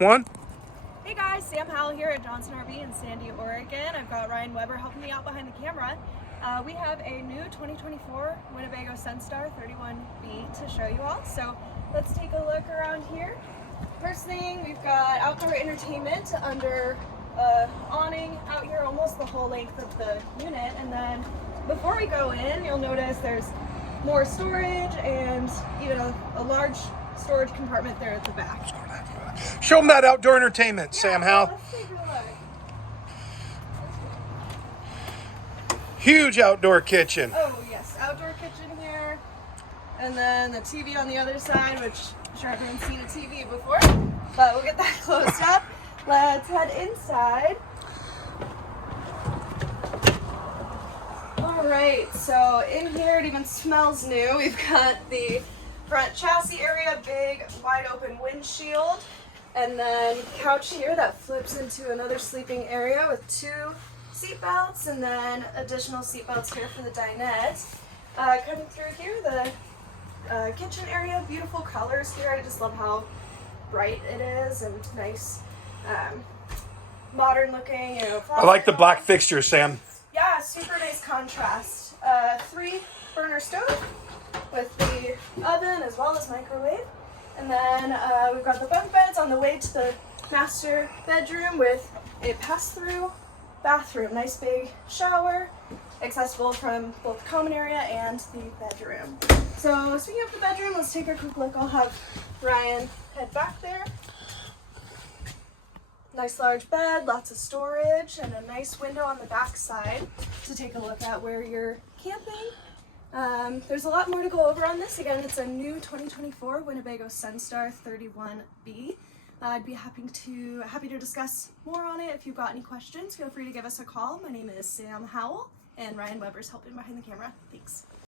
One. Hey guys, Sam Howell here at Johnson RV in Sandy, Oregon. I've got Ryan Weber helping me out behind the camera. We have a new 2024 Winnebago Sunstar 31B to show you all. So let's take a look around here. First thing, we've got outdoor entertainment under awning out here almost the whole length of the unit. And then before we go in, you'll notice there's more storage and even a large storage compartment there at the back. Show them that outdoor entertainment, Yeah, Sam Howell. let's take a look. Huge outdoor kitchen. Oh yes, outdoor kitchen here. And then the TV on the other side, which I'm sure everyone's seen a TV before, but we'll get that closed up. Let's head inside. All right, so in here it even smells new. We've got the front chassis area, big wide open windshield, and then couch here that flips into another sleeping area with 2 seat belts, and then additional seat belts here for the dinette. Coming through here, the kitchen area, beautiful colors here. I just love how bright it is and nice, modern looking. I like the black fixtures, Sam. Yeah, super nice contrast. 3 burner stove with the oven as well as microwave. And then we've got the bunk beds on the way to the master bedroom with a pass-through bathroom. Nice big shower, accessible from both the common area and the bedroom. So speaking of the bedroom, let's take a quick look. I'll have Ryan head back there. Nice large bed, lots of storage, and a nice window on the back side to take a look at where you're camping. There's a lot more to go over on this. Again, it's a new 2024 Winnebago Sunstar 31B. I'd be happy to discuss more on it. If you've got any questions, feel free to give us a call. My name is Sam Howell, and Ryan Weber's helping behind the camera. Thanks.